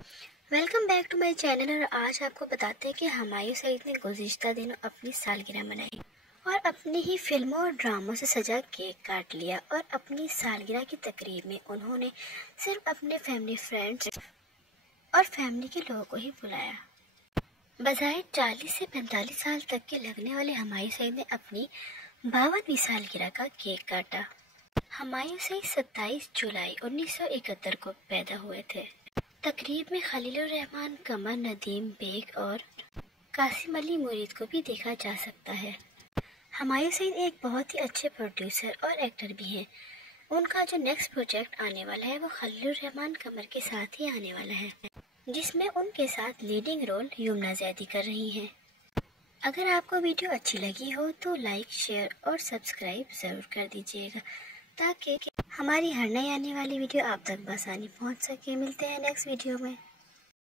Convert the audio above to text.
Welcome back to my channel. और आज आपको बताते हैं कि हुमायूं सईद ने गुज़िश्ता दिनों अपनी सालगिरह मनाई और अपनी ही फिल्मों और ड्रामों से सजा केक काट लिया। और अपनी सालगिरह की तकरीब में उन्होंने सिर्फ अपने फैमिली फ्रेंड्स और फैमिली के लोगों को ही बुलाया। बजाय 40 से 45 साल तक के लगने वाले हुमायूं सईद ने अपनी 52वीं सालगिरह का केक काटा। हुमायूं सईद 27 जुलाई 1971 को पैदा हुए थे। तकरीब में खलीलुर रहमान, कमर नदीम बेग और कासिम अली मुरीद को भी देखा जा सकता है। हुमायूं सईद एक बहुत ही अच्छे प्रोड्यूसर और एक्टर भी हैं। उनका जो नेक्स्ट प्रोजेक्ट आने वाला है वो खलीलुर रहमान कमर के साथ ही आने वाला है, जिसमें उनके साथ लीडिंग रोल यमुना जैदी कर रही हैं। अगर आपको वीडियो अच्छी लगी हो तो लाइक, शेयर और सब्सक्राइब ज़रूर कर दीजिएगा ताकि हमारी हर नई आने वाली वीडियो आप तक बआसानी पहुंच सके। मिलते हैं नेक्स्ट वीडियो में।